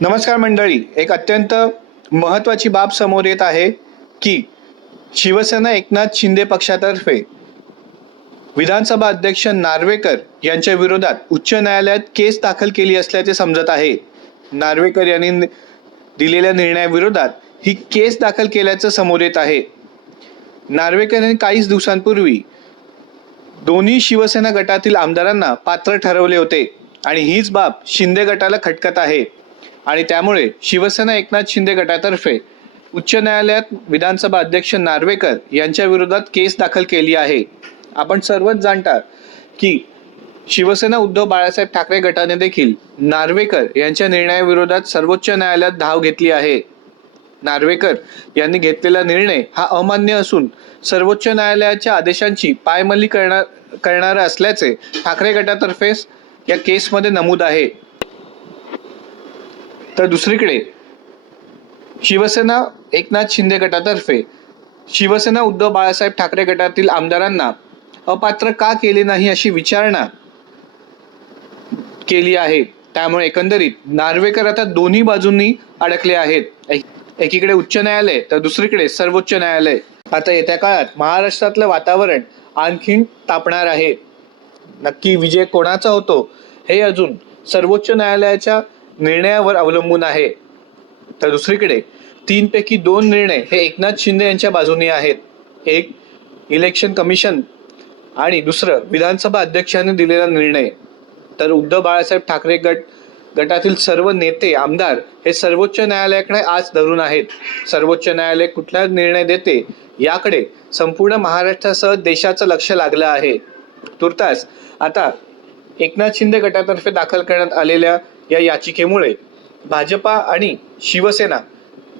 नमस्कार मंडळी एक अत्यंत महत्त्वाची बाब समोर येत आहे की शिवसेना एकनाथ शिंदे पक्षातर्फे विधानसभा अध्यक्ष नार्वेकर यांच्या विरोधात उच्च न्यायालयात केस दाखल केली असल्याचे समजत आहे. नार्वेकर यांनी दिलेल्या निर्णयाविरोधात ही केस दाखल केल्याचं समोर येत आहे. नार्वेकर यांनी काहीच दिवसांपूर्वी दोन्ही शिवसेना गटातील आमदारांना पात्र ठरवले होते आणि हीच बाब शिंदे गटाला खटकत आहे. आणि त्यामुळे शिवसेना एकनाथ शिंदे गटातर्फे उच्च न्यायालयात विधानसभा अध्यक्ष नार्वेकर यांच्या विरोधात केस दाखल केली आहे. आपण सर्वच जाणतात की शिवसेना उद्धव बाळासाहेब ठाकरे गटाने देखील नार्वेकर यांच्या निर्णयाविरोधात सर्वोच्च न्यायालयात धाव घेतली आहे. नार्वेकर यांनी घेतलेला निर्णय हा अमान्य असून सर्वोच्च न्यायालयाच्या आदेशांची पायमल्ली करणार करणारा असल्याचे ठाकरे गटातर्फे या केसमध्ये नमूद आहे. तर दुसरीकडे शिवसेना एकनाथ शिंदे गटातर्फे शिवसेना उद्धव बाळासाहेब ठाकरे गटातील आमदारांना अपात्र का केले नाही अशी विचारणा केली आहे. त्यामुळे एकंदरीत नार्वेकर आता दोन्ही बाजूंनी अडकले आहेत. एक- एकीकडे उच्च न्यायालय तर दुसरीकडे सर्वोच्च न्यायालय. आता येत्या काळात महाराष्ट्रातलं वातावरण आणखीन तापणार आहे. नक्की विजय कोणाचा होतो हे अजून सर्वोच्च न्यायालयाच्या निर्णयावर अवलंबून आहे. तर दुसरीकडे तीनपैकी दोन निर्णय हे एकनाथ शिंदे यांच्या बाजूने आहेत. एक इलेक्शन कमिशन आणि दुसरं विधानसभा अध्यक्षाने दिलेला निर्णय. तर उद्धव बाळासाहेब ठाकरे गट गटातील सर्व नेते आमदार हे सर्वोच्च न्यायालयाकडे आज धरून आहेत. सर्वोच्च न्यायालय कुठला निर्णय देते याकडे संपूर्ण महाराष्ट्रासह देशाचं लक्ष लागलं आहे. तुर्तास आता एकनाथ शिंदे गटातर्फे दाखल करण्यात आलेल्या या याचिकेमुळे भाजपा आणि शिवसेना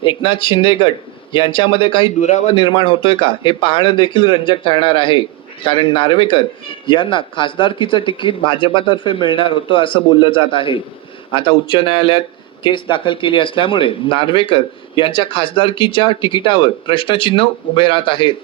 एकनाथ शिंदे गट यांच्यामध्ये काही दुरावा निर्माण होतोय का हे पाहणं देखील रंजक ठरणार आहे. कारण नार्वेकर यांना खासदारकीचं तिकीट भाजपातर्फे मिळणार होतं असं बोललं जात आहे. आता उच्च न्यायालयात केस दाखल केली असल्यामुळे नार्वेकर यांच्या खासदारकीच्या तिकिटावर प्रश्नचिन्ह उभे राहत आहेत.